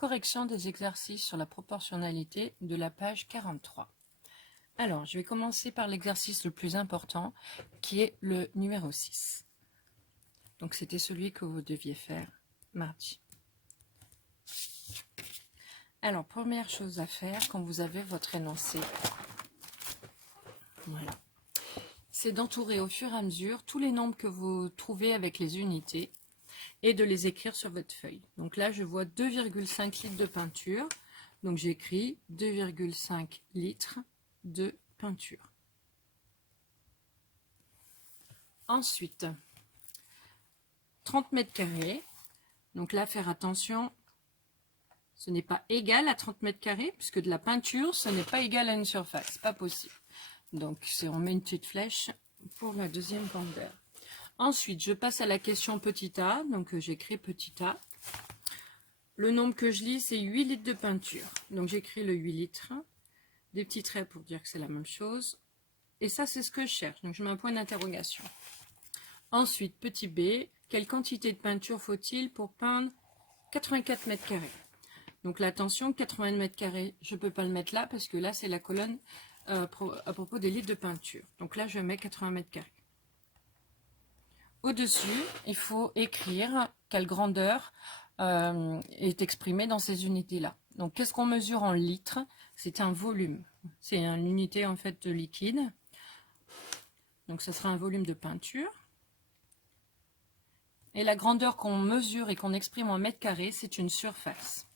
Correction des exercices sur la proportionnalité de la page 43. Alors, je vais commencer par l'exercice le plus important, qui est le numéro 6. Donc, c'était celui que vous deviez faire mardi. Alors, première chose à faire quand vous avez votre énoncé, voilà, c'est d'entourer au fur et à mesure tous les nombres que vous trouvez avec les unités et de les écrire sur votre feuille. Donc là, je vois 2,5 litres de peinture. Donc j'écris 2,5 litres de peinture. Ensuite, 30 mètres carrés. Donc là, faire attention, ce n'est pas égal à 30 mètres carrés, puisque de la peinture, ce n'est pas égal à une surface. Pas possible. Donc on met une petite flèche pour la deuxième grandeur. Ensuite, je passe à la question petit a, donc j'écris petit a. Le nombre que je lis, c'est 8 litres de peinture. Donc j'écris le 8 litres, des petits traits pour dire que c'est la même chose. Et ça, c'est ce que je cherche, donc je mets un point d'interrogation. Ensuite, petit b, quelle quantité de peinture faut-il pour peindre 84 mètres carrés? Donc là, attention, 80 mètres carrés, je ne peux pas le mettre là, parce que là, c'est la colonne à propos des litres de peinture. Donc là, je mets 80 mètres carrés. Au-dessus, il faut écrire quelle grandeur est exprimée dans ces unités-là. Donc, qu'est-ce qu'on mesure en litres? C'est un volume. C'est une unité en fait de liquide. Donc, ce sera un volume de peinture. Et la grandeur qu'on mesure et qu'on exprime en mètres carrés, c'est une surface.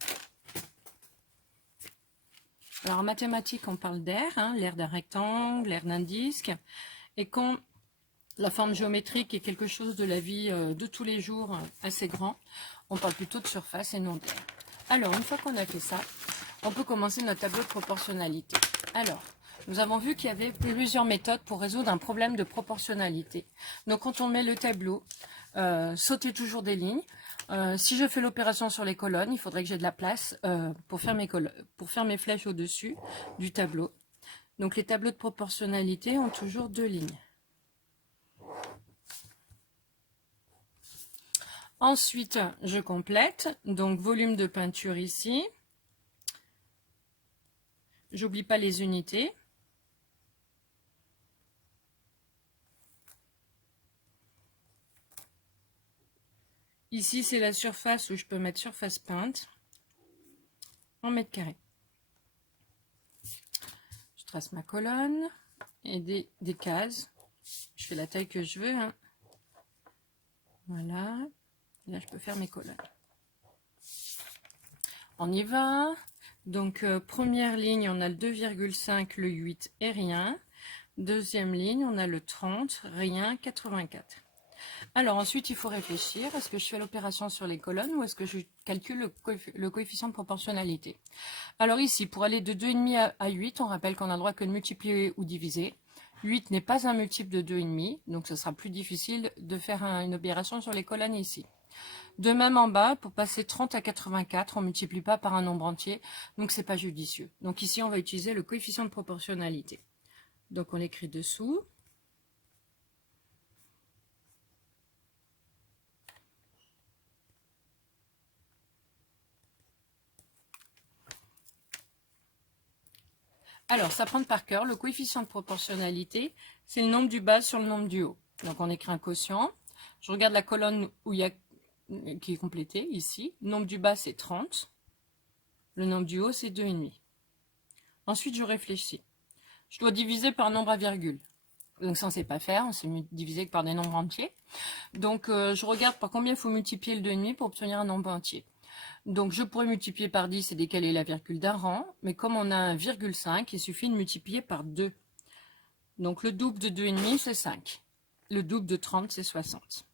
Alors, en mathématiques, on parle d'air, hein, l'air d'un rectangle, l'air d'un disque. Et quand la forme géométrique est quelque chose de la vie de tous les jours assez grand, on parle plutôt de surface et non d'air. Alors, une fois qu'on a fait ça, on peut commencer notre tableau de proportionnalité. Alors, nous avons vu qu'il y avait plusieurs méthodes pour résoudre un problème de proportionnalité. Donc, quand on met le tableau, sautez toujours des lignes. Si je fais l'opération sur les colonnes, il faudrait que j'ai de la place pour faire mes flèches au-dessus du tableau. Donc, les tableaux de proportionnalité ont toujours deux lignes. Ensuite, je complète, donc volume de peinture ici. J'oublie pas les unités. Ici, c'est la surface où je peux mettre surface peinte en mètres carrés. Je trace ma colonne et des cases. Je fais la taille que je veux, hein. Voilà. Là, je peux faire mes colonnes. On y va. Donc, première ligne, on a le 2,5, le 8 et rien. Deuxième ligne, on a le 30, rien, 84. Alors, ensuite, il faut réfléchir. Est-ce que je fais l'opération sur les colonnes ou est-ce que je calcule le coefficient de proportionnalité? Alors ici, pour aller de 2,5 à 8, on rappelle qu'on a le droit que de multiplier ou diviser. 8 n'est pas un multiple de 2,5, donc ce sera plus difficile de faire une opération sur les colonnes ici. De même en bas, pour passer 30 à 84, on ne multiplie pas par un nombre entier, donc ce n'est pas judicieux. Donc ici, on va utiliser le coefficient de proportionnalité. Donc on l'écrit dessous. Alors, ça prend par cœur, le coefficient de proportionnalité, c'est le nombre du bas sur le nombre du haut. Donc on écrit un quotient. Je regarde la colonne où il y a qui est complétée, ici. Le nombre du bas, c'est 30. Le nombre du haut, c'est 2,5. Ensuite, je réfléchis. Je dois diviser par un nombre à virgule. Donc ça, on ne sait pas faire. On sait diviser que par des nombres entiers. Donc, je regarde par combien il faut multiplier le 2,5 pour obtenir un nombre entier. Donc, je pourrais multiplier par 10 et décaler la virgule d'un rang. Mais comme on a un virgule 5, il suffit de multiplier par 2. Donc, le double de 2,5, c'est 5. Le double de 30, c'est 60.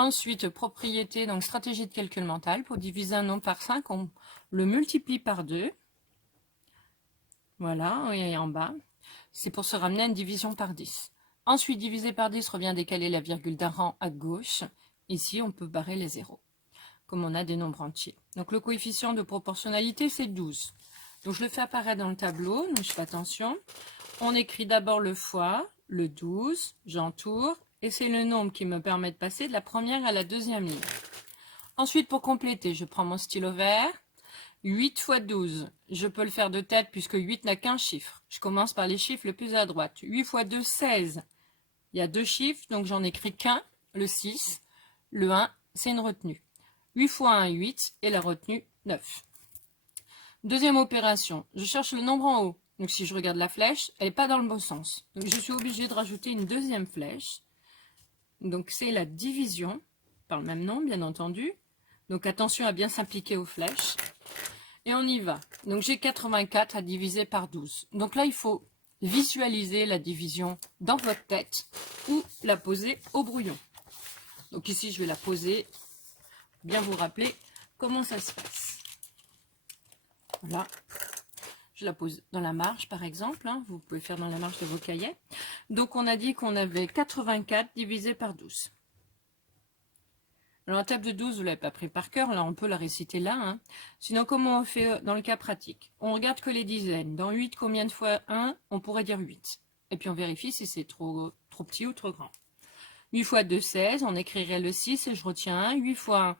Ensuite, propriété, donc stratégie de calcul mental. Pour diviser un nombre par 5, on le multiplie par 2. Voilà, et en bas. C'est pour se ramener à une division par 10. Ensuite, diviser par 10 revient à décaler la virgule d'un rang à gauche. Ici, on peut barrer les zéros, comme on a des nombres entiers. Donc, le coefficient de proportionnalité, c'est 12. Donc, je le fais apparaître dans le tableau. Donc, je fais attention. On écrit d'abord le fois, le 12, j'entoure. Et c'est le nombre qui me permet de passer de la première à la deuxième ligne. Ensuite, pour compléter, je prends mon stylo vert. 8 fois 12, je peux le faire de tête puisque 8 n'a qu'un chiffre. Je commence par les chiffres les plus à droite. 8 fois 2, 16. Il y a deux chiffres, donc j'en écris qu'un, le 6. Le 1, c'est une retenue. 8 fois 1, 8, et la retenue, 9. Deuxième opération, je cherche le nombre en haut. Donc si je regarde la flèche, elle n'est pas dans le bon sens. Donc je suis obligée de rajouter une deuxième flèche. Donc c'est la division, par le même nom bien entendu. Donc attention à bien s'impliquer aux flèches. Et on y va. Donc j'ai 84 à diviser par 12. Donc là il faut visualiser la division dans votre tête ou la poser au brouillon. Donc ici je vais la poser, bien vous rappeler comment ça se passe. Voilà. Je la pose dans la marge par exemple, hein. Vous pouvez faire dans la marge de vos cahiers. Donc on a dit qu'on avait 84 divisé par 12. Alors la table de 12, vous ne l'avez pas pris par cœur, là on peut la réciter là. Hein. Sinon comment on fait dans le cas pratique? On regarde que les dizaines. Dans 8, combien de fois 1? On pourrait dire 8. Et puis on vérifie si c'est trop petit ou trop grand. 8 fois 2, 16, on écrirait le 6 et je retiens 1. 8 fois 1,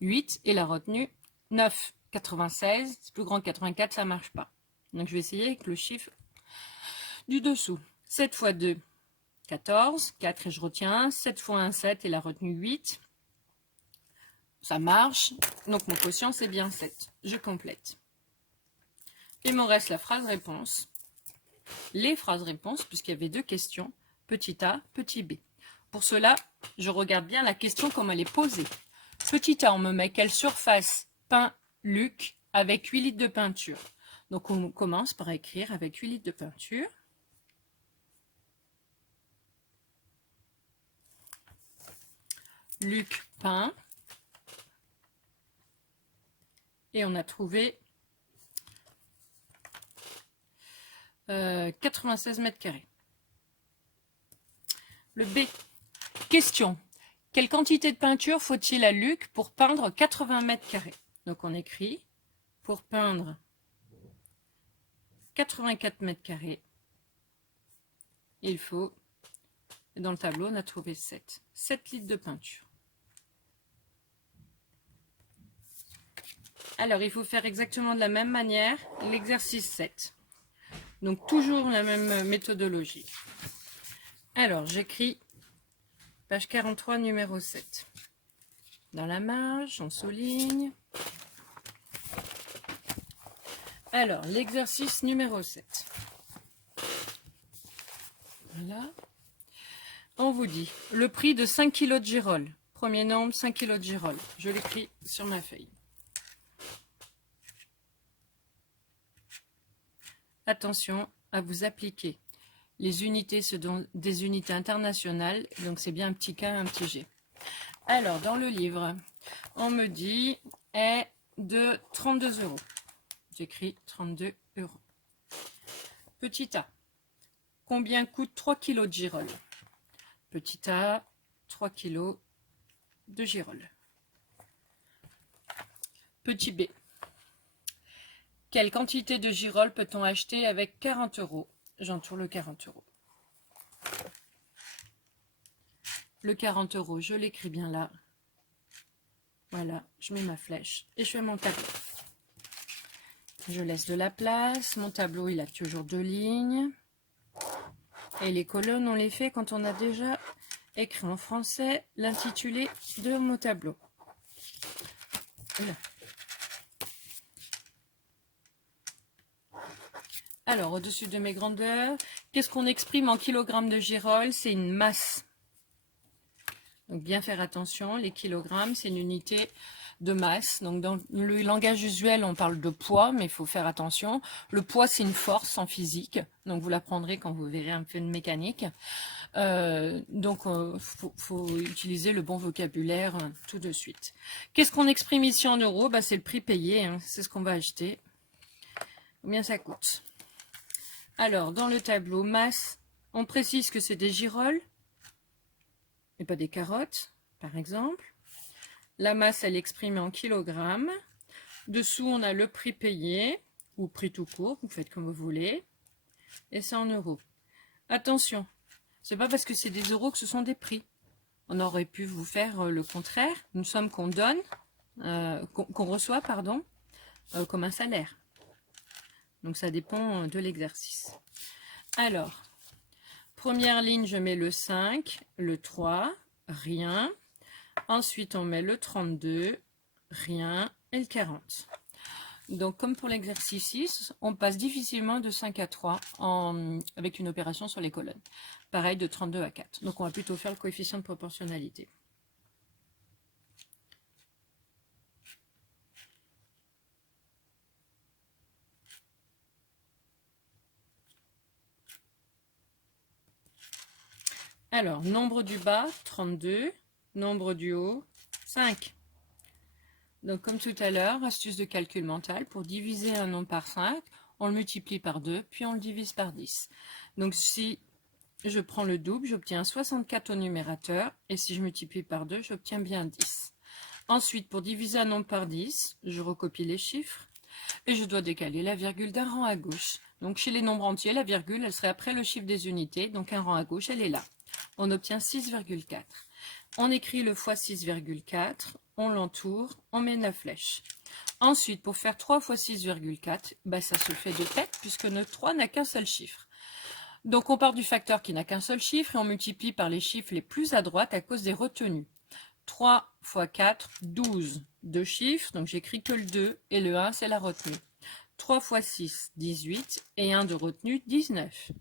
8 et la retenue 9. 96, c'est plus grand que 84, ça ne marche pas. Donc je vais essayer avec le chiffre du dessous. 7 fois 2, 14. 4 et je retiens 1. 7 fois 1, 7 et la retenue 8. Ça marche. Donc mon quotient c'est bien 7. Je complète. Il me reste la phrase réponse. Les phrases réponses, puisqu'il y avait deux questions. Petit a, petit b. Pour cela, je regarde bien la question comme elle est posée. Petit a, on me met quelle surface peint Luc avec 8 litres de peinture. Donc on commence par écrire avec 8 litres de peinture. Luc peint. Et on a trouvé 96 mètres carrés. Le B. Question. Quelle quantité de peinture faut-il à Luc pour peindre 80 mètres carrés? Donc on écrit pour peindre 84 mètres carrés, il faut, et dans le tableau on a trouvé 7 litres de peinture. Alors il faut faire exactement de la même manière l'exercice 7. Donc toujours la même méthodologie. Alors j'écris page 43 numéro 7. Dans la marge, on souligne. Alors, l'exercice numéro 7. Voilà. On vous dit le prix de 5 kg de girolles. Premier nombre, 5 kg de girolles. Je l'écris sur ma feuille. Attention à vous appliquer. Les unités, ce sont des unités internationales. Donc, c'est bien un petit K, un petit G. Alors, dans le livre, on me dit est de 32 €. J'écris 32 €. Petit a. Combien coûte 3 kg de girolles? Petit a, 3 kg de girolles. Petit b. Quelle quantité de girolles peut-on acheter avec 40 €? J'entoure le 40 €. Le 40 €, je l'écris bien là. Voilà, je mets ma flèche et je fais mon tableau. Je laisse de la place. Mon tableau, il a toujours 2 lignes. Et les colonnes, on les fait quand on a déjà écrit en français l'intitulé de mon tableau. Voilà. Alors, au-dessus de mes grandeurs, qu'est-ce qu'on exprime en kilogrammes de girolles? C'est une masse. Donc, bien faire attention. Les kilogrammes, c'est une unité de masse. Donc, dans le langage usuel, on parle de poids, mais il faut faire attention. Le poids, c'est une force en physique. Donc, vous l'apprendrez quand vous verrez un peu de mécanique. Donc, faut utiliser le bon vocabulaire tout de suite. Qu'est-ce qu'on exprime ici en euros? C'est le prix payé. Hein. C'est ce qu'on va acheter. Combien ça coûte? Alors, dans le tableau masse, on précise que c'est des girolles et pas des carottes, par exemple. La masse, elle est exprimée en kilogrammes. Dessous, on a le prix payé, ou prix tout court, vous faites comme vous voulez. Et c'est en euros. Attention, c'est pas parce que c'est des euros que ce sont des prix. On aurait pu vous faire le contraire. Une somme qu'on donne, qu'on reçoit, pardon. comme un salaire. Donc ça dépend de l'exercice. Alors, première ligne, je mets le 5, le 3, rien. Ensuite, on met le 32, rien, et le 40. Donc, comme pour l'exercice 6, on passe difficilement de 5 à 3 avec une opération sur les colonnes. Pareil, de 32 à 4. Donc, on va plutôt faire le coefficient de proportionnalité. Alors, nombre du bas, 32. Nombre du haut, 5. Donc, comme tout à l'heure, astuce de calcul mental, pour diviser un nombre par 5, on le multiplie par 2, puis on le divise par 10. Donc, si je prends le double, j'obtiens 64 au numérateur, et si je multiplie par 2, j'obtiens bien 10. Ensuite, pour diviser un nombre par 10, je recopie les chiffres, et je dois décaler la virgule d'un rang à gauche. Donc, chez les nombres entiers, la virgule, elle serait après le chiffre des unités, donc un rang à gauche, elle est là. On obtient 6,4. On écrit le fois 6,4, on l'entoure, on met la flèche. Ensuite, pour faire 3 fois 6,4, ça se fait de tête puisque notre 3 n'a qu'un seul chiffre. Donc, on part du facteur qui n'a qu'un seul chiffre et on multiplie par les chiffres les plus à droite à cause des retenues. 3 fois 4, 12. Deux chiffres, donc j'écris que le 2 et le 1, c'est la retenue. 3 fois 6, 18 et 1 de retenue, 19.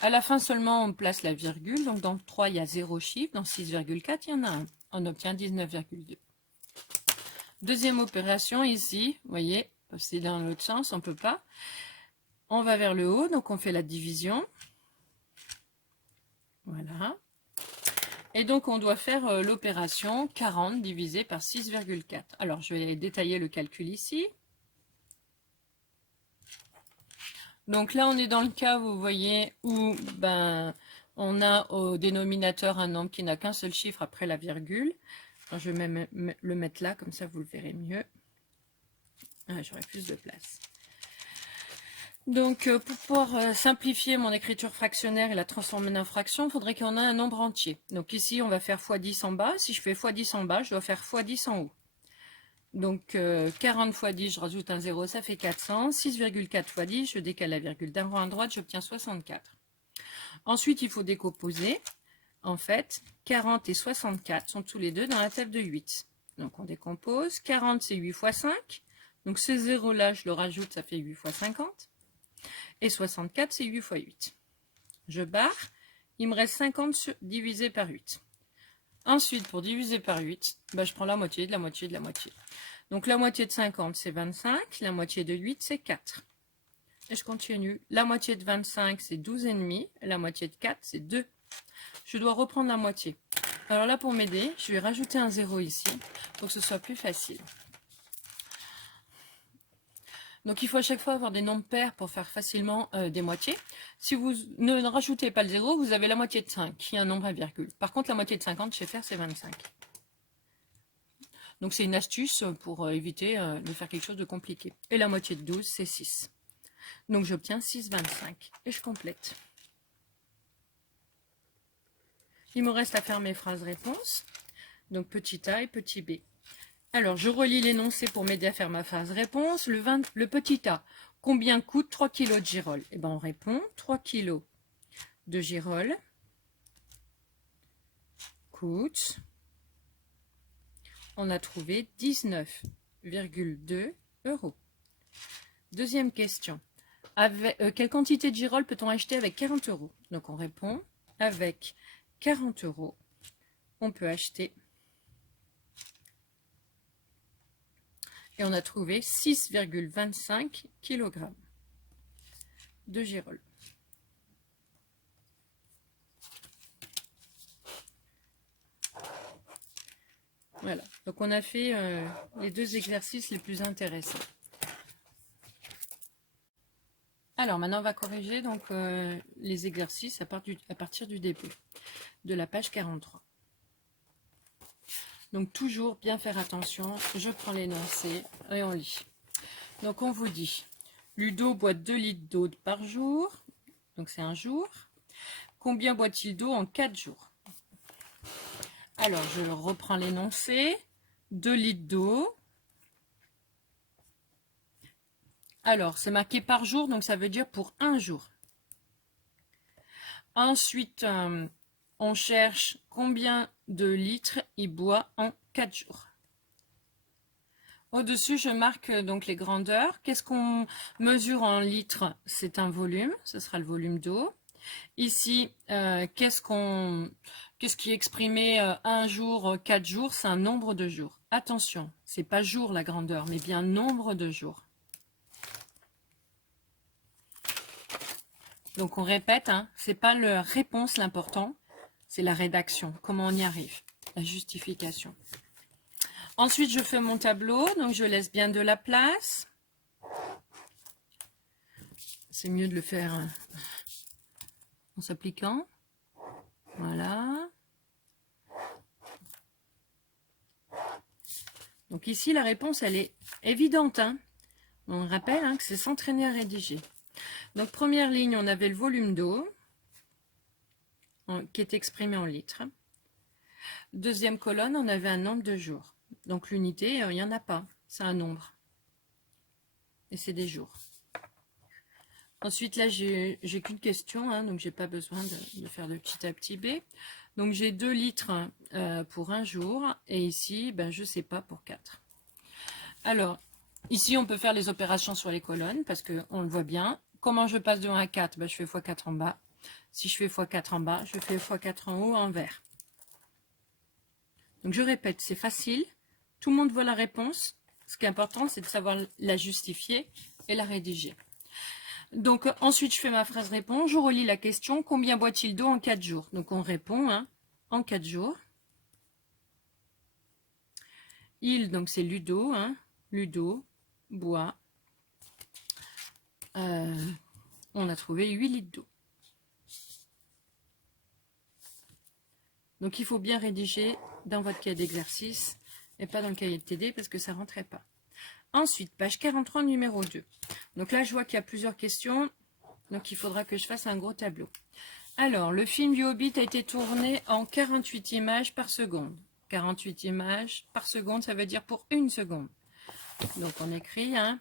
À la fin seulement, on place la virgule. Donc, dans 3, il y a 0 chiffre. Dans 6,4, il y en a 1. On obtient 19,2. Deuxième opération, ici, vous voyez, c'est dans l'autre sens, on ne peut pas. On va vers le haut, donc on fait la division. Voilà. Et donc, on doit faire l'opération 40 divisé par 6,4. Alors, je vais détailler le calcul ici. Donc là, on est dans le cas, vous voyez, où on a au dénominateur un nombre qui n'a qu'un seul chiffre après la virgule. Alors, je vais même le mettre là, comme ça vous le verrez mieux. Ah, j'aurai plus de place. Donc, pour pouvoir simplifier mon écriture fractionnaire et la transformer en fraction, il faudrait qu'on ait un nombre entier. Donc ici, on va faire x10 en bas. Si je fais x10 en bas, je dois faire x10 en haut. Donc, 40 fois 10, je rajoute un 0, ça fait 400. 6,4 fois 10, je décale la virgule d'un rang à droite, j'obtiens 64. Ensuite, il faut décomposer. En fait, 40 et 64 sont tous les deux dans la table de 8. Donc, on décompose. 40, c'est 8 fois 5. Donc, ce 0-là, je le rajoute, ça fait 8 fois 50. Et 64, c'est 8 fois 8. Je barre. Il me reste 50 divisé par 8. Ensuite, pour diviser par 8, je prends la moitié de la moitié de la moitié. Donc, la moitié de 50, c'est 25. La moitié de 8, c'est 4. Et je continue. La moitié de 25, c'est 12,5. La moitié de 4, c'est 2. Je dois reprendre la moitié. Alors là, pour m'aider, je vais rajouter un 0 ici pour que ce soit plus facile. Donc, il faut à chaque fois avoir des nombres pairs pour faire facilement des moitiés. Si vous ne rajoutez pas le 0, vous avez la moitié de 5, qui est un nombre à virgule. Par contre, la moitié de 50, je sais faire, c'est 25. Donc, c'est une astuce pour éviter de faire quelque chose de compliqué. Et la moitié de 12, c'est 6. Donc, j'obtiens 6,25. Et je complète. Il me reste à faire mes phrases réponses. Donc, petit a et petit b. Alors, je relis l'énoncé pour m'aider à faire ma phrase réponse. Le petit a, combien coûte 3 kg de girolles? Eh bien, on répond 3 kg de girolles coûte, on a trouvé 19,2 €. Deuxième question. Quelle quantité de girolles peut-on acheter avec 40 €? Donc, on répond avec 40 €, on peut acheter. Et on a trouvé 6,25 kg de girolles. Voilà, donc on a fait les deux exercices les plus intéressants. Alors maintenant on va corriger donc les exercices à partir du début, de la page 43. Donc toujours bien faire attention, je prends l'énoncé et on lit. Donc on vous dit, Ludo boit 2 litres d'eau par jour, donc c'est un jour. Combien boit-il d'eau en 4 jours? Alors je reprends l'énoncé, 2 litres d'eau Alors, c'est marqué par jour, donc ça veut dire pour un jour. Ensuite, on cherche combien de litres il boit en 4 jours. Au-dessus, je marque donc les grandeurs. Qu'est-ce qu'on mesure en litres? C'est un volume, ce sera le volume d'eau. Ici, qu'est-ce qui est exprimé un jour, 4 jours? C'est un nombre de jours. Attention, c'est pas jour la grandeur, mais bien nombre de jours. Donc on répète, hein, c'est pas la réponse l'important, c'est la rédaction, comment on y arrive, la justification. Ensuite, je fais mon tableau, donc je laisse bien de la place. C'est mieux de le faire en s'appliquant. Voilà. Donc ici, la réponse, elle est évidente. Hein. On rappelle hein, que c'est s'entraîner à rédiger. Donc première ligne, on avait le volume d'eau qui est exprimé en litres. Deuxième colonne, on avait un nombre de jours. Donc l'unité, il n'y en a pas, c'est un nombre. Et c'est des jours. Ensuite, là, j'ai qu'une question, hein, donc j'ai pas besoin de faire de petit A petit B. Donc j'ai 2 litres pour un jour, et ici, ben, je ne sais pas pour 4. Alors, ici, on peut faire les opérations sur les colonnes, parce qu'on le voit bien. Comment je passe de 1 à 4? Ben, je fais x4 en bas. Si je fais x4 en bas, je fais x4 en haut en vert. Donc je répète, c'est facile. Tout le monde voit la réponse. Ce qui est important, c'est de savoir la justifier et la rédiger. Donc ensuite, je fais ma phrase réponse. Je relis la question. Combien boit-il d'eau en 4 jours? Donc on répond hein, en 4 jours. Il, donc c'est Ludo. Hein, Ludo boit. On a trouvé 8 litres d'eau. Donc il faut bien rédiger dans votre cahier d'exercice et pas dans le cahier de TD parce que ça ne rentrait pas. Ensuite, page 43, numéro 2. Donc là, je vois qu'il y a plusieurs questions. Donc il faudra que je fasse un gros tableau. Alors, le film du Hobbit a été tourné en 48 images par seconde. 48 images par seconde, ça veut dire pour 1 seconde. Donc on écrit hein,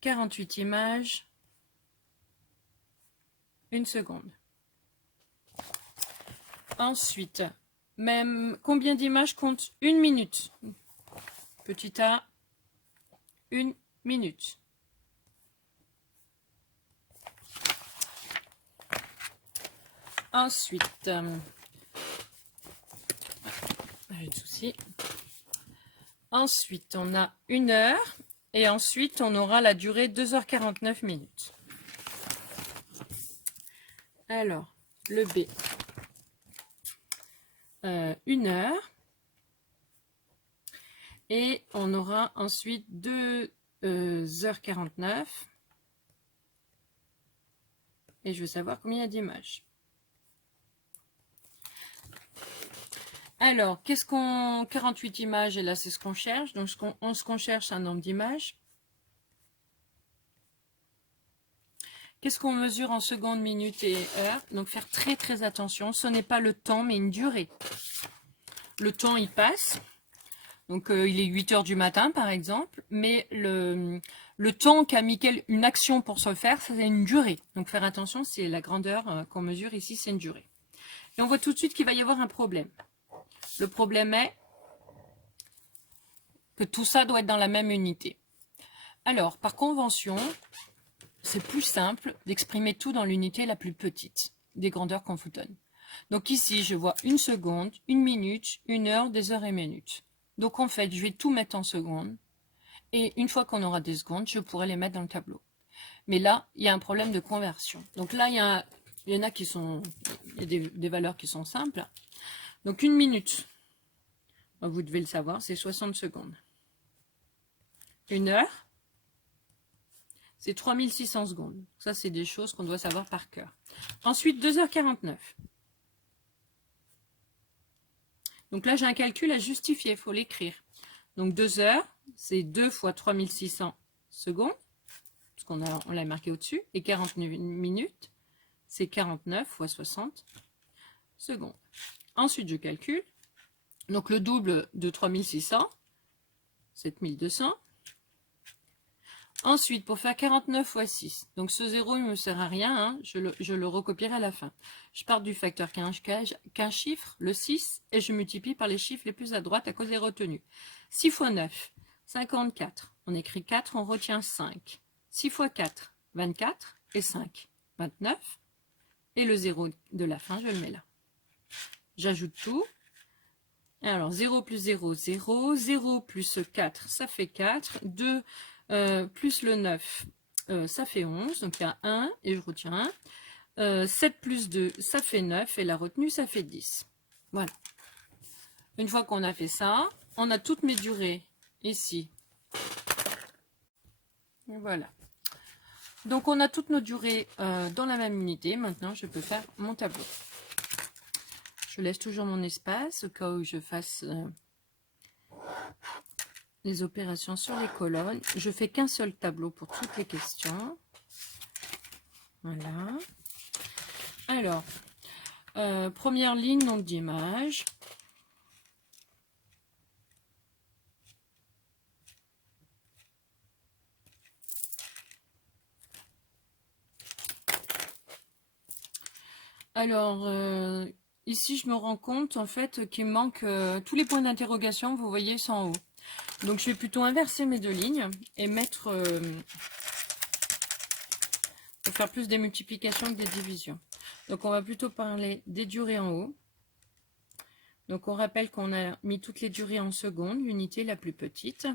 48 images, 1 seconde. Ensuite, même combien d'images compte 1 minute? Petit a, 1 minute. Ensuite, j'ai de soucis. Ensuite, on a 1 heure et ensuite on aura la durée 2h49 minutes. Alors, le B. 1 heure. Et on aura ensuite 2h49. Et je veux savoir combien il y a d'images. Alors, qu'est-ce qu'on... 48 images, et là, c'est ce qu'on cherche. Donc, ce qu'on cherche, c'est un nombre d'images. Qu'est-ce qu'on mesure en secondes, minutes et heures? Donc, faire très, très attention. Ce n'est pas le temps, mais une durée. Le temps, il passe. Donc, il est 8 heures du matin, par exemple. Mais le temps qu'a mis une action pour se faire, c'est une durée. Donc, faire attention, c'est la grandeur qu'on mesure ici, c'est une durée. Et on voit tout de suite qu'il va y avoir un problème. Le problème est que tout ça doit être dans la même unité. Alors, par convention, c'est plus simple d'exprimer tout dans l'unité la plus petite des grandeurs qu'on vous donne. Donc ici, je vois 1 seconde, 1 minute, 1 heure, des heures et minutes. Donc en fait, je vais tout mettre en secondes. Et une fois qu'on aura des secondes, je pourrai les mettre dans le tableau. Mais là, il y a un problème de conversion. Donc là, il y en a qui sont... Il y a des valeurs qui sont simples. Donc 1 minute, vous devez le savoir, c'est 60 secondes. 1 heure, c'est 3600 secondes. Ça, c'est des choses qu'on doit savoir par cœur. Ensuite, 2h49. Donc là, j'ai un calcul à justifier, il faut l'écrire. Donc 2 heures, c'est 2 fois 3600 secondes, parce qu'on l'a marqué au-dessus. Et 49 minutes, c'est 49 fois 60 secondes. Ensuite, je calcule. Donc le double de 3600, 7200. Ensuite, pour faire 49 fois 6, donc ce 0, il ne me sert à rien, hein, je le recopierai à la fin. Je pars du facteur qu'un chiffre, le 6, et je multiplie par les chiffres les plus à droite à cause des retenues. 6 fois 9, 54. On écrit 4, on retient 5. 6 fois 4, 24, et 5, 29. Et le 0 de la fin, je le mets là. J'ajoute tout. Alors, 0 plus 0, 0. 0 plus 4, ça fait 4. 2 plus le 9, ça fait 11. Donc, il y a 1 et je retiens 1. 7 plus 2, ça fait 9. Et la retenue, ça fait 10. Voilà. Une fois qu'on a fait ça, on a toutes mes durées ici. Et voilà. Donc, on a toutes nos durées dans la même unité. Maintenant, je peux faire mon tableau. Je laisse toujours mon espace au cas où je fasse les opérations sur les colonnes. Je fais qu'un seul tableau pour toutes les questions. Voilà. Alors, première ligne, nombre d'images. Alors, ici, je me rends compte en fait qu'il manque tous les points d'interrogation, vous voyez, sont en haut. Donc, je vais plutôt inverser mes deux lignes et mettre, pour faire plus des multiplications que des divisions. Donc, on va plutôt parler des durées en haut. Donc, on rappelle qu'on a mis toutes les durées en secondes, l'unité la plus petite.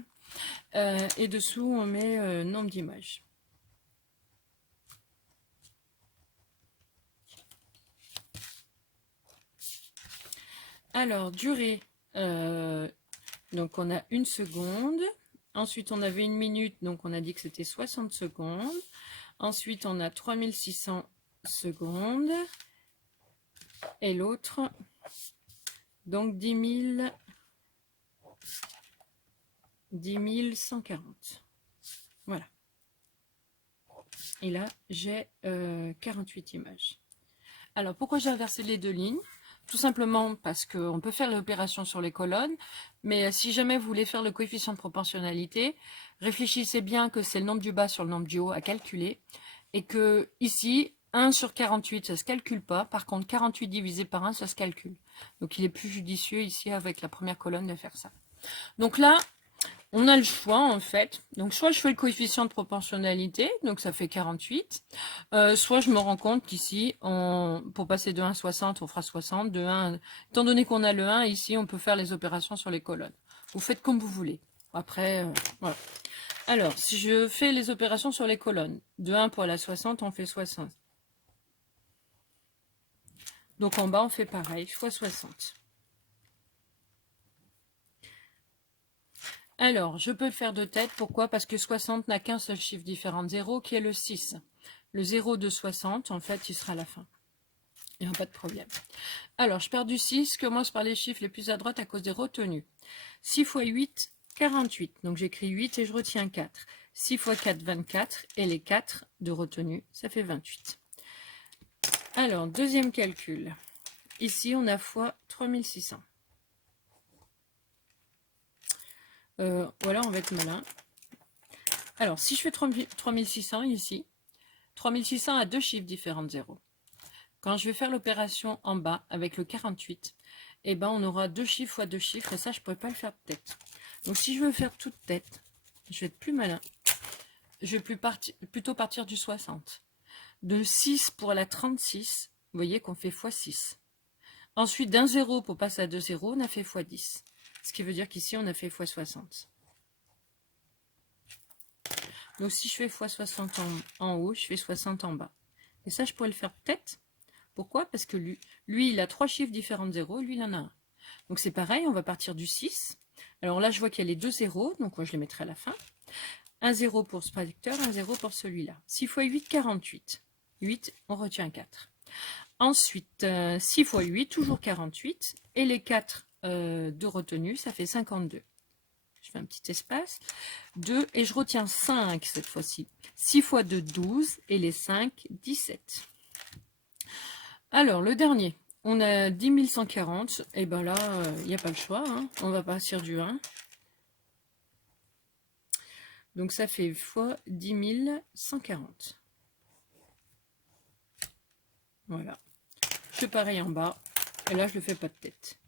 Et dessous, on met nombre d'images. Alors, durée, donc on a 1 seconde. Ensuite, on avait 1 minute, donc on a dit que c'était 60 secondes. Ensuite, on a 3600 secondes. Et l'autre, donc 10 140. Voilà. Et là, j'ai 48 images. Alors, pourquoi j'ai inversé les deux lignes? Tout simplement parce qu'on peut faire l'opération sur les colonnes, mais si jamais vous voulez faire le coefficient de proportionnalité, réfléchissez bien que c'est le nombre du bas sur le nombre du haut à calculer, et que ici, 1 sur 48, ça ne se calcule pas. Par contre, 48 divisé par 1, ça se calcule. Donc, il est plus judicieux ici avec la première colonne de faire ça. Donc là, on a le choix en fait. Donc soit je fais le coefficient de proportionnalité, donc ça fait 48. Soit je me rends compte qu'ici, pour passer de 1 à 60, on fera 60. De 1, étant donné qu'on a le 1, ici on peut faire les opérations sur les colonnes. Vous faites comme vous voulez. Après, voilà. Alors, si je fais les opérations sur les colonnes, de 1 pour la 60, on fait 60. Donc en bas, on fait pareil, fois 60. Alors, je peux le faire de tête. Pourquoi? Parce que 60 n'a qu'un seul chiffre différent de 0, qui est le 6. Le 0 de 60, en fait, il sera à la fin. Il n'y a pas de problème. Alors, je perds du 6, commence par les chiffres les plus à droite à cause des retenues. 6 fois 8, 48. Donc, j'écris 8 et je retiens 4. 6 fois 4, 24. Et les 4 de retenue, ça fait 28. Alors, deuxième calcul. Ici, on a fois 3600. Voilà, on va être malin. Alors, si je fais 3600 ici, 3600 a deux chiffres différents de 0. Quand je vais faire l'opération en bas avec le 48, eh ben, on aura deux chiffres fois deux chiffres, et ça, je ne pourrais pas le faire de tête. Donc, si je veux faire toute tête, je vais être plus malin. Je vais plutôt partir du 60. De 6 pour la 36, vous voyez qu'on fait x 6. Ensuite, d'un 0 pour passer à 2 0, on a fait x 10. Ce qui veut dire qu'ici, on a fait x 60. Donc, si je fais x 60 en haut, je fais 60 en bas. Et ça, je pourrais le faire peut-être. Pourquoi? Parce que lui, il a trois chiffres différents de 0, lui, il en a un. Donc, c'est pareil, on va partir du 6. Alors là, je vois qu'il y a les deux 0, donc moi, je les mettrai à la fin. Un 0 pour ce facteur, un 0 pour celui-là. 6 x 8, 48. 8, on retient 4. Ensuite, 6 x 8, toujours 48. Et les 4 de retenue, ça fait 52. Je fais un petit espace. 2, et je retiens 5 cette fois-ci. 6 x 2, 12. Et les 5, 17. Alors, le dernier. On a 10 140. Et bien là, il n'y a pas le choix. Hein. On va partir du 1. Donc ça fait fois 10 140. Voilà. Je fais pareil en bas. Et là, je ne fais pas de tête.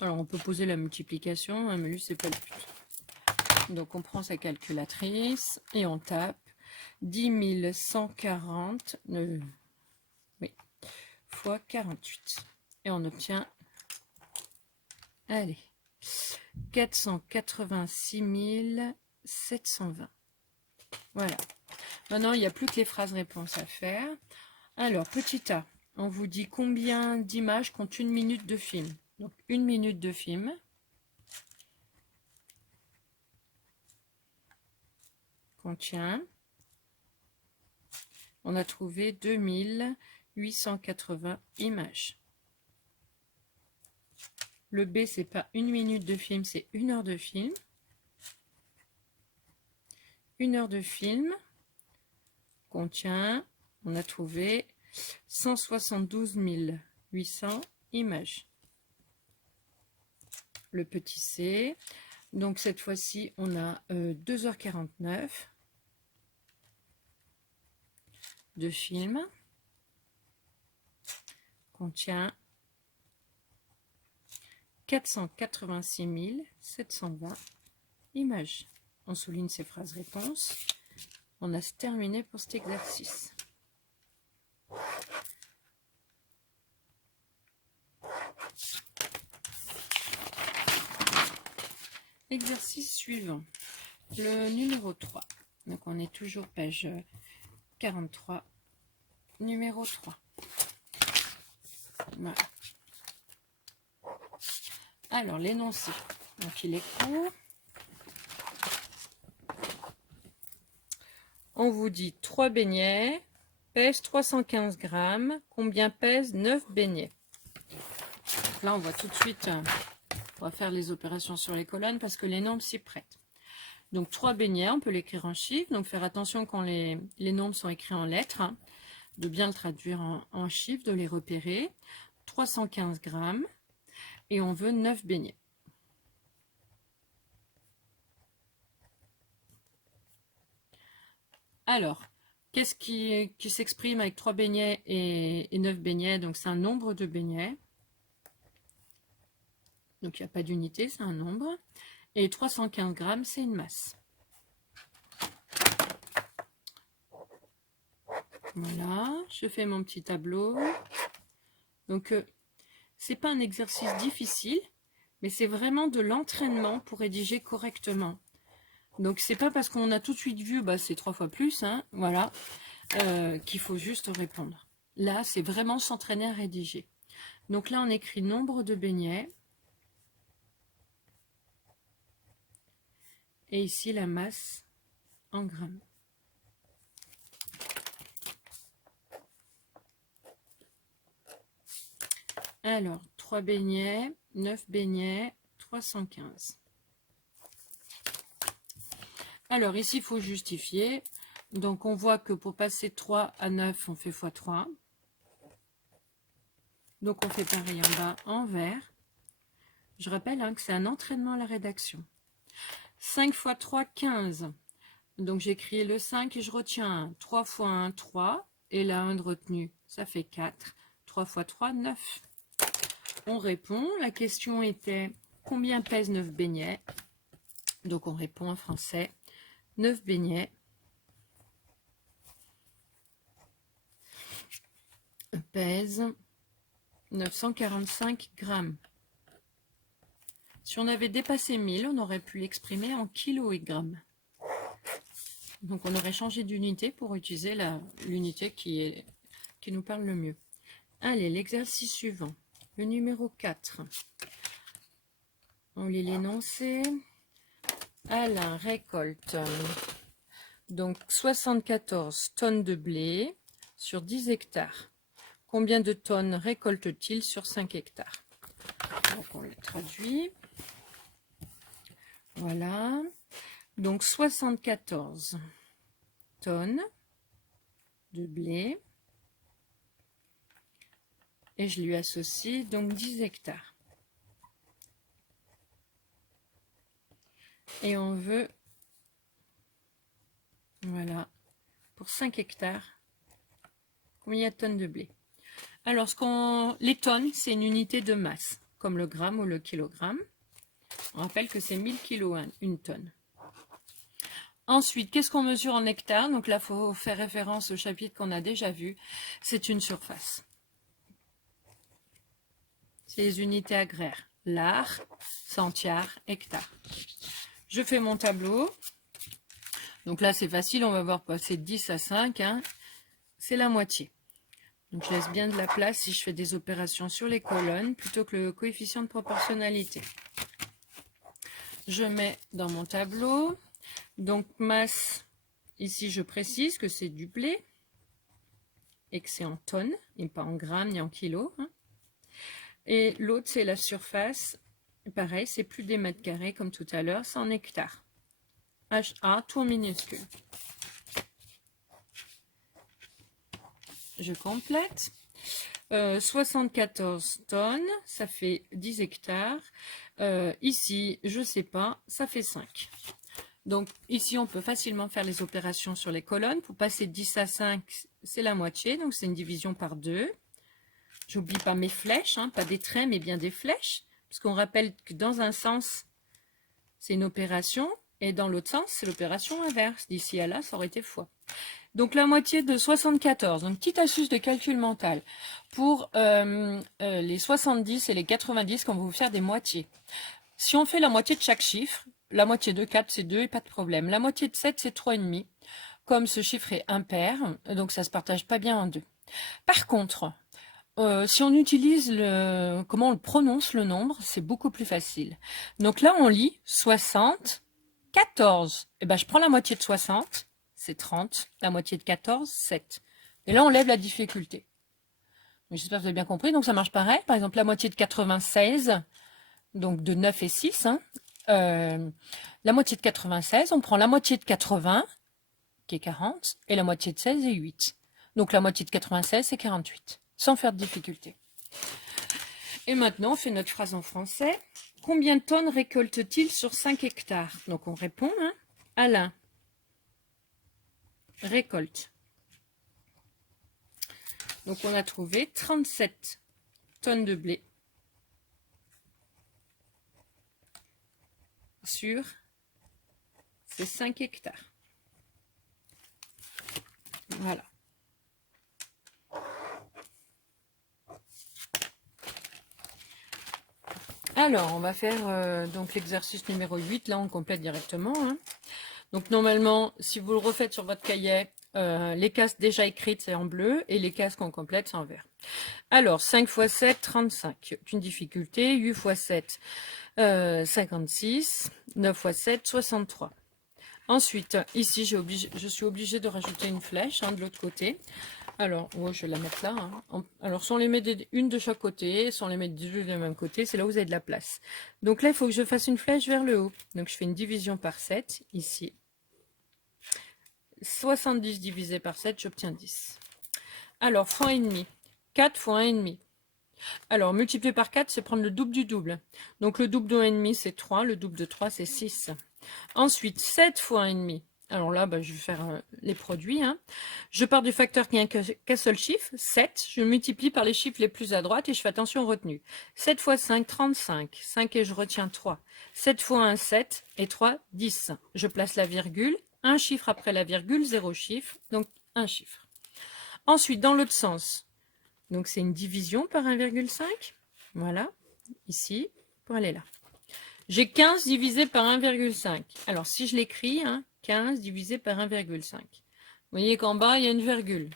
Alors, on peut poser la multiplication, hein, mais lui, c'est pas le but. Donc, on prend sa calculatrice et on tape 10 140 oui, fois 48. Et on obtient, allez, 486 720. Voilà. Maintenant, il n'y a plus que les phrases réponses à faire. Alors, petit a, on vous dit combien d'images compte une minute de film. Donc, une minute de film contient, on a trouvé 2880 images. Le B, c'est pas une minute de film, c'est 1 heure de film. 1 heure de film contient, on a trouvé 172 800 images. Le petit c, donc cette fois-ci, on a 2h49 de film, contient 486 720 images. On souligne ces phrases réponses. On a terminé pour cet exercice. Exercice suivant, le numéro 3. Donc on est toujours page 43, numéro 3. Voilà. Alors l'énoncé, donc il est court. On vous dit 3 beignets pèsent 315 grammes. Combien pèse 9 beignets? Donc là on voit tout de suite, on va faire les opérations sur les colonnes parce que les nombres s'y prêtent. Donc 3 beignets, on peut l'écrire en chiffres. Donc faire attention quand les nombres sont écrits en lettres, hein, de bien le traduire en chiffres, de les repérer. 315 grammes et on veut 9 beignets. Alors, qu'est-ce qui s'exprime avec 3 beignets et 9 beignets? Donc c'est un nombre de beignets. Donc il n'y a pas d'unité, c'est un nombre. Et 315 grammes, c'est une masse. Voilà, je fais mon petit tableau. Donc, c'est pas un exercice difficile, mais c'est vraiment de l'entraînement pour rédiger correctement. Donc, c'est pas parce qu'on a tout de suite vu, bah, c'est 3 fois plus, hein, voilà, qu'il faut juste répondre. Là, c'est vraiment s'entraîner à rédiger. Donc là, on écrit nombre de beignets. Et ici, la masse en grammes. Alors, 3 beignets, 9 beignets, 315. Alors, ici, il faut justifier. Donc, on voit que pour passer 3 à 9, on fait x3. Donc, on fait pareil en bas, en vert. Je rappelle hein, que c'est un entraînement à la rédaction. 5 x 3, 15. Donc, j'écris le 5 et je retiens 1. 3 x 1, 3. Et la 1 de retenue, ça fait 4. 3 x 3, 9. On répond. La question était, combien pèse 9 beignets? Donc, on répond en français. 9 beignets pèsent 945 grammes. Si on avait dépassé 1000, on aurait pu l'exprimer en kilos et grammes. Donc, on aurait changé d'unité pour utiliser l'unité qui nous parle le mieux. Allez, l'exercice suivant. Le numéro 4. On lit l'énoncé. Alain récolte donc 74 tonnes de blé sur 10 hectares. Combien de tonnes récolte-t-il sur 5 hectares? Donc on le traduit. Voilà. Donc 74 tonnes de blé. Et je lui associe donc 10 hectares. Et on veut, voilà, pour 5 hectares, combien de tonnes de blé? Alors, les tonnes, c'est une unité de masse, comme le gramme ou le kilogramme. On rappelle que c'est 1000 kilos, une tonne. Ensuite, qu'est-ce qu'on mesure en hectares? Donc là, il faut faire référence au chapitre qu'on a déjà vu. C'est une surface. C'est les unités agraires. L'ar, centiare, hectare. Je fais mon tableau. Donc là, c'est facile. On va voir passer de 10 à 5. C'est la moitié. Donc je laisse bien de la place si je fais des opérations sur les colonnes plutôt que le coefficient de proportionnalité. Je mets dans mon tableau. Donc masse, ici je précise que c'est du blé et que c'est en tonnes et pas en grammes ni en kilos. Et l'autre c'est la surface, pareil c'est plus des mètres carrés comme tout à l'heure, c'est en hectares. HA tout en minuscule. Je complète. 74 tonnes, ça fait 10 hectares. Ici, je ne sais pas, ça fait 5. Donc ici, on peut facilement faire les opérations sur les colonnes. Pour passer de 10 à 5, c'est la moitié, donc c'est une division par 2. J'oublie pas mes flèches, pas des traits, mais bien des flèches. Parce qu'on rappelle que dans un sens, c'est une opération, et dans l'autre sens, c'est l'opération inverse. D'ici à là, ça aurait été fois. Donc la moitié de 74. Donc petite astuce de calcul mental. Pour les 70 et les 90, quand vous faire des moitiés. Si on fait la moitié de chaque chiffre, la moitié de 4 c'est 2 et pas de problème. La moitié de 7 c'est 3,5. Comme ce chiffre est impair, donc ça ne se partage pas bien en deux. Par contre, si on utilise comment on le prononce le nombre, c'est beaucoup plus facile. Donc là on lit 60, 14. Et ben je prends la moitié de 60. C'est 30, la moitié de 14, 7. Et là, on lève la difficulté. J'espère que vous avez bien compris. Donc, ça marche pareil. Par exemple, la moitié de 96, donc de 9 et 6. La moitié de 96, on prend la moitié de 80, qui est 40, et la moitié de 16 est 8. Donc, la moitié de 96, c'est 48, sans faire de difficulté. Et maintenant, on fait notre phrase en français. Combien de tonnes récolte-t-il sur 5 hectares? Donc, on répond, Alain récolte. Donc on a trouvé 37 tonnes de blé sur ces 5 hectares. Voilà. Alors, on va faire donc l'exercice numéro 8. Là, on complète directement. Donc normalement, si vous le refaites sur votre cahier, les cases déjà écrites, c'est en bleu, et les cases qu'on complète, c'est en vert. Alors, 5 x 7, 35. Une difficulté. 8 x 7, 56. 9 x 7, 63. Ensuite, ici, je suis obligée de rajouter une flèche de l'autre côté. Alors, je vais la mettre là. Alors, si on les met une de chaque côté, si on les met deux de même côté, c'est là où vous avez de la place. Donc là, il faut que je fasse une flèche vers le haut. Donc, je fais une division par 7, ici. 70 divisé par 7, j'obtiens 10. Alors, fois 1,5. 4 fois 1,5. Alors, multiplier par 4, c'est prendre le double du double. Donc, le double de 1,5, c'est 3. Le double de 3, c'est 6. Ensuite, 7 fois 1,5. Alors là, je vais faire les produits. Je pars du facteur qui n'a qu'un seul chiffre, 7. Je multiplie par les chiffres les plus à droite et je fais attention aux retenues. 7 fois 5, 35. 5 et je retiens 3. 7 fois 1, 7. Et 3, 10. Je place la virgule. Un chiffre après la virgule, 0 chiffre. Donc, un chiffre. Ensuite, dans l'autre sens, donc c'est une division par 1,5. Voilà, ici, pour aller là. J'ai 15 divisé par 1,5. Alors, si je l'écris, 15 divisé par 1,5. Vous voyez qu'en bas, il y a une virgule.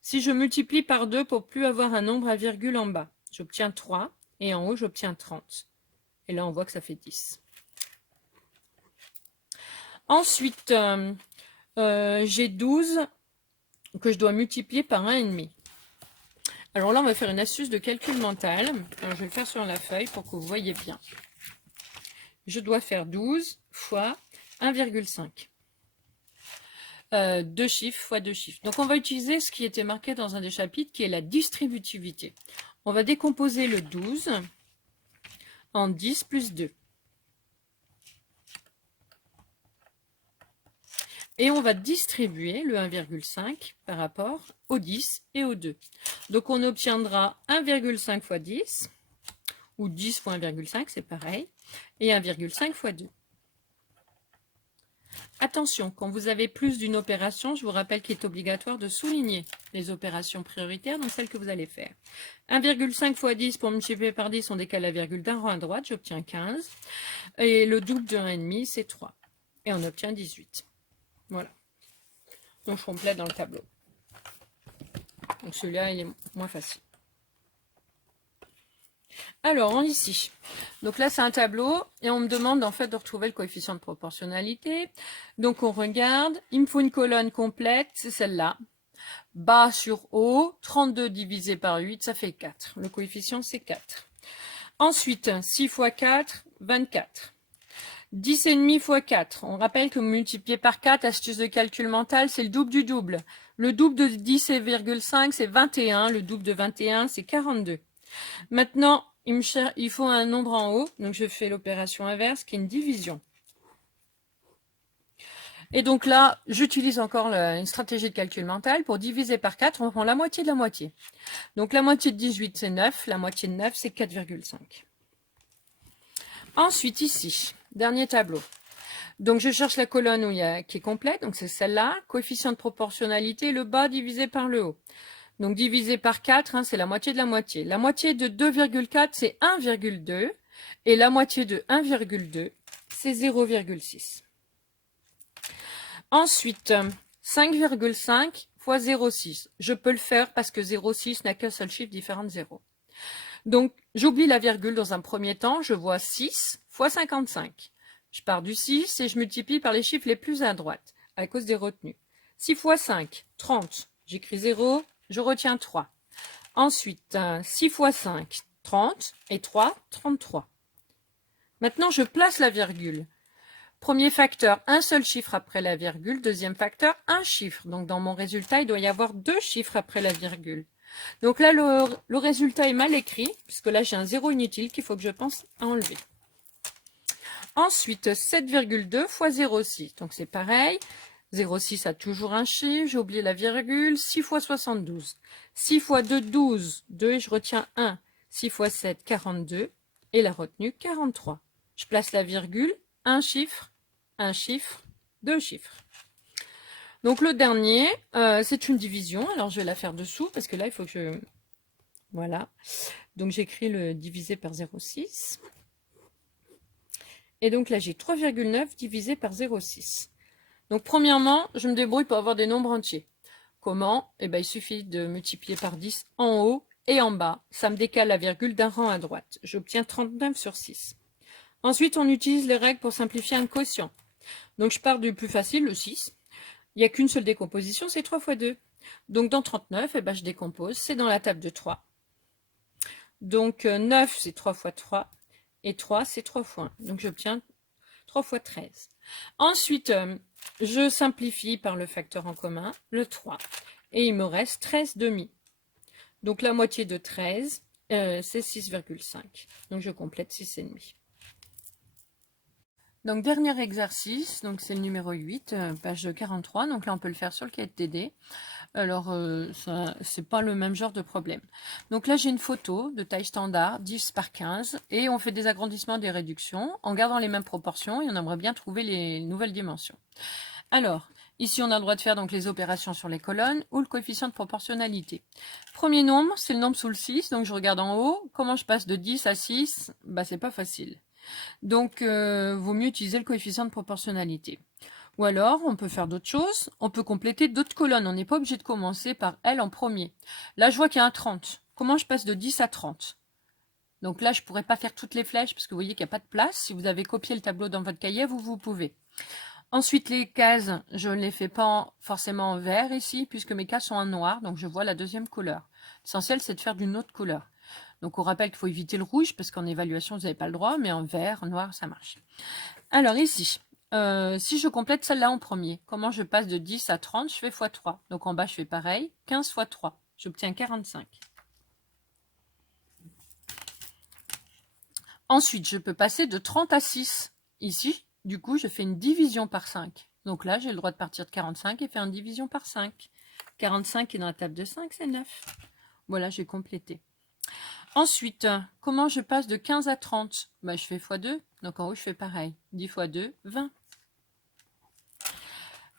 Si je multiplie par 2 pour plus avoir un nombre à virgule en bas, j'obtiens 3. Et en haut, j'obtiens 30. Et là, on voit que ça fait 10. Ensuite, j'ai 12 que je dois multiplier par 1,5. Alors là, on va faire une astuce de calcul mental. Alors, je vais le faire sur la feuille pour que vous voyez bien. Je dois faire 12 fois 1,5. 2 chiffres fois 2 chiffres. Donc, on va utiliser ce qui était marqué dans un des chapitres, qui est la distributivité. On va décomposer le 12 en 10 plus 2. Et on va distribuer le 1,5 par rapport au 10 et au 2. Donc on obtiendra 1,5 fois 10, ou 10 fois 1,5, c'est pareil, et 1,5 fois 2. Attention, quand vous avez plus d'une opération, je vous rappelle qu'il est obligatoire de souligner les opérations prioritaires, donc celles que vous allez faire. 1,5 fois 10 pour multiplier par 10, on décale la virgule d'un rang à droite, j'obtiens 15. Et le double de 1,5, c'est 3. Et on obtient 18. Voilà. Donc je complète dans le tableau. Donc celui-là, il est moins facile. Alors, ici, donc là c'est un tableau et on me demande en fait de retrouver le coefficient de proportionnalité. Donc on regarde, il me faut une colonne complète, c'est celle-là. Bas sur haut, 32 divisé par 8, ça fait 4. Le coefficient c'est 4. Ensuite, 6 fois 4, 24. 10,5 fois 4. On rappelle que multiplier par 4, astuce de calcul mental, c'est le double du double. Le double de 10,5, c'est 21. Le double de 21, c'est 42. Maintenant, il faut un nombre en haut, donc je fais l'opération inverse qui est une division. Et donc là, j'utilise encore une stratégie de calcul mental. Pour diviser par 4, on prend la moitié de la moitié. Donc la moitié de 18, c'est 9. La moitié de 9, c'est 4,5. Ensuite, ici, dernier tableau. Donc je cherche la colonne qui est complète, donc c'est celle-là. Coefficient de proportionnalité, le bas divisé par le haut. Donc divisé par 4, c'est la moitié de la moitié. La moitié de 2,4, c'est 1,2. Et la moitié de 1,2, c'est 0,6. Ensuite, 5,5 fois 0,6. Je peux le faire parce que 0,6 n'a qu'un seul chiffre différent de 0. Donc, j'oublie la virgule dans un premier temps. Je vois 6 fois 55. Je pars du 6 et je multiplie par les chiffres les plus à droite à cause des retenues. 6 fois 5, 30. J'écris 0. Je retiens 3. Ensuite, 6 fois 5, 30. Et 3, 33. Maintenant, je place la virgule. Premier facteur, un seul chiffre après la virgule. Deuxième facteur, un chiffre. Donc, dans mon résultat, il doit y avoir 2 chiffres après la virgule. Donc là, le résultat est mal écrit, puisque là, j'ai un 0 inutile qu'il faut que je pense à enlever. Ensuite, 7,2 fois 0,6. Donc, c'est pareil. 0,6 a toujours un chiffre, j'ai oublié la virgule, 6 fois 72. 6 fois 2, 12, 2 et je retiens 1. 6 fois 7, 42 et la retenue, 43. Je place la virgule, un chiffre, 2 chiffres. Donc le dernier, c'est une division, alors je vais la faire dessous parce que là il faut que je... Voilà, donc j'écris le divisé par 0,6. Et donc là j'ai 3,9 divisé par 0,6. Donc, premièrement, je me débrouille pour avoir des nombres entiers. Comment? Eh bien, il suffit de multiplier par 10 en haut et en bas. Ça me décale la virgule d'un rang à droite. J'obtiens 39 sur 6. Ensuite, on utilise les règles pour simplifier un quotient. Donc, je pars du plus facile, le 6. Il n'y a qu'une seule décomposition, c'est 3 fois 2. Donc, dans 39, eh ben, je décompose. C'est dans la table de 3. Donc, 9, c'est 3 fois 3. Et 3, c'est 3 fois 1. Donc, j'obtiens 3 fois 13. Ensuite, je simplifie par le facteur en commun, le 3. Et il me reste 13 demi. Donc la moitié de 13, c'est 6,5. Donc je complète 6,5. Donc dernier exercice, donc c'est le numéro 8, page 43. Donc là on peut le faire sur le cahier de TD. Alors c'est pas le même genre de problème. Donc là j'ai une photo de taille standard 10 par 15 et on fait des agrandissements, des réductions en gardant les mêmes proportions et on aimerait bien trouver les nouvelles dimensions. Alors ici on a le droit de faire donc les opérations sur les colonnes ou le coefficient de proportionnalité. Premier nombre, c'est le nombre sous le 6, donc je regarde en haut. Comment je passe de 10 à 6? Bah c'est pas facile. Donc vaut mieux utiliser le coefficient de proportionnalité. Ou alors, on peut faire d'autres choses. On peut compléter d'autres colonnes. On n'est pas obligé de commencer par L en premier. Là, je vois qu'il y a un 30. Comment je passe de 10 à 30? Donc là, je ne pourrais pas faire toutes les flèches parce que vous voyez qu'il n'y a pas de place. Si vous avez copié le tableau dans votre cahier, vous pouvez. Ensuite, les cases, je ne les fais pas forcément en vert ici puisque mes cases sont en noir. Donc, je vois la deuxième couleur. L'essentiel, c'est de faire d'une autre couleur. Donc, on rappelle qu'il faut éviter le rouge parce qu'en évaluation, vous n'avez pas le droit. Mais en vert, noir, ça marche. Alors ici... si je complète celle-là en premier, comment je passe de 10 à 30? Je fais x3. Donc en bas, je fais pareil. 15 fois 3. J'obtiens 45. Ensuite, je peux passer de 30 à 6. Ici, du coup, je fais une division par 5. Donc là, j'ai le droit de partir de 45 et faire une division par 5. 45 est dans la table de 5, c'est 9. Voilà, j'ai complété. Ensuite, comment je passe de 15 à 30? Bah, je fais x2, donc en haut, je fais pareil. 10 x 2, 20.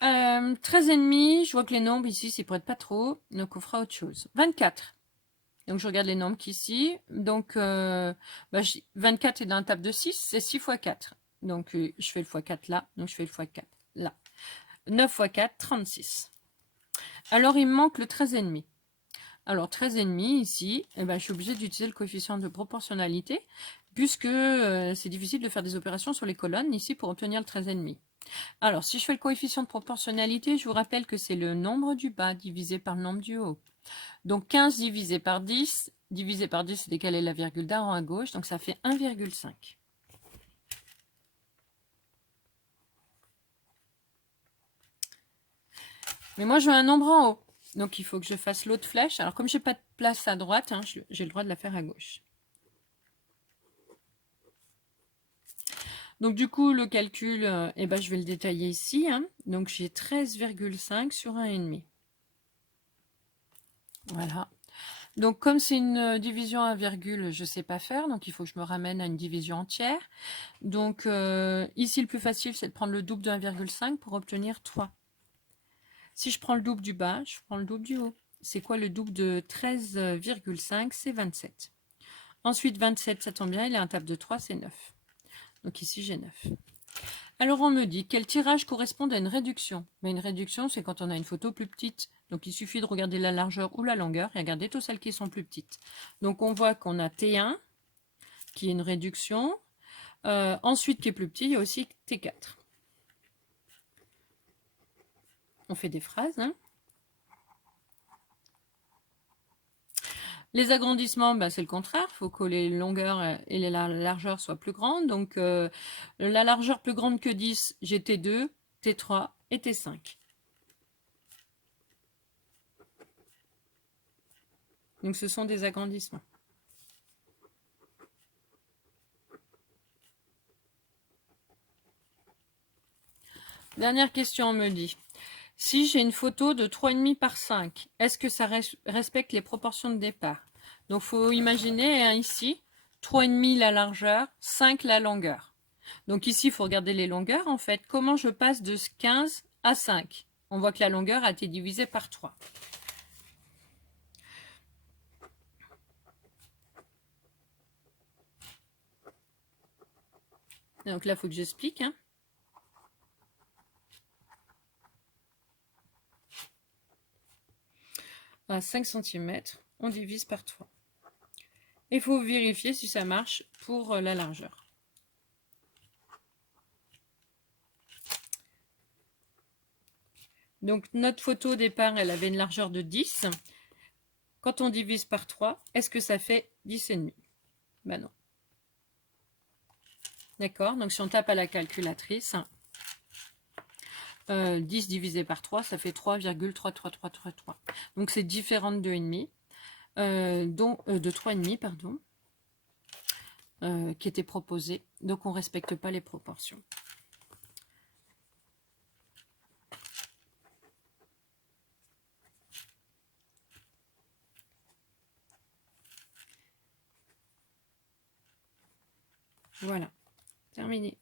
13,5, je vois que les nombres ici, s'y prêtent pas trop, donc on fera autre chose. 24. Donc je regarde les nombres qu'ici. Donc 24 est dans la table de 6, c'est 6 x 4. Donc je fais le x4 là, donc je fais le x4 là. 9 x 4, 36. Alors il me manque le 13,5. Alors 13,5 ici, eh ben, je suis obligée d'utiliser le coefficient de proportionnalité, puisque c'est difficile de faire des opérations sur les colonnes ici pour obtenir le 13,5. Alors si je fais le coefficient de proportionnalité, je vous rappelle que c'est le nombre du bas divisé par le nombre du haut. Donc 15 divisé par 10, c'est décaler la virgule d'un rang à gauche, donc ça fait 1,5. Mais moi je veux un nombre en haut, donc il faut que je fasse l'autre flèche. Alors comme je n'ai pas de place à droite, hein, j'ai le droit de la faire à gauche. Donc du coup le calcul, je vais le détailler ici. Hein. Donc j'ai 13,5 sur 1,5. Voilà. Donc comme c'est une division à virgule, je ne sais pas faire, donc il faut que je me ramène à une division entière. Donc ici le plus facile c'est de prendre le double de 1,5 pour obtenir 3. Si je prends le double du bas, je prends le double du haut. C'est quoi le double de 13,5? C'est 27. Ensuite 27, ça tombe bien, il est en table de 3, c'est 9. Donc ici j'ai 9. Alors on me dit quel tirage correspond à une réduction. Mais une réduction, c'est quand on a une photo plus petite. Donc il suffit de regarder la largeur ou la longueur et regarder toutes celles qui sont plus petites. Donc on voit qu'on a T1 qui est une réduction. Ensuite qui est plus petit, il y a aussi T4. On fait des phrases. Hein. Les agrandissements, c'est le contraire. Il faut que les longueurs et les largeurs soient plus grandes. Donc la largeur plus grande que 10, j'ai T2, T3 et T5. Donc ce sont des agrandissements. Dernière question, on me dit, si j'ai une photo de 3,5 par 5, est-ce que ça respecte les proportions de départ? Donc il faut imaginer hein, ici, 3,5 la largeur, 5 la longueur. Donc ici, il faut regarder les longueurs en fait. Comment je passe de 15 à 5? On voit que la longueur a été divisée par 3. Donc là, il faut que j'explique. Hein. À 5 cm, on divise par 3. Il faut vérifier si ça marche pour la largeur. Donc notre photo au départ, elle avait une largeur de 10. Quand on divise par 3, est-ce que ça fait 10,5? Ben non. D'accord, donc si on tape à la calculatrice, 10 divisé par 3, ça fait 3,33333. Donc c'est différent de 2,5, de 3,5, pardon, qui était proposé. Donc on ne respecte pas les proportions. Voilà, terminé.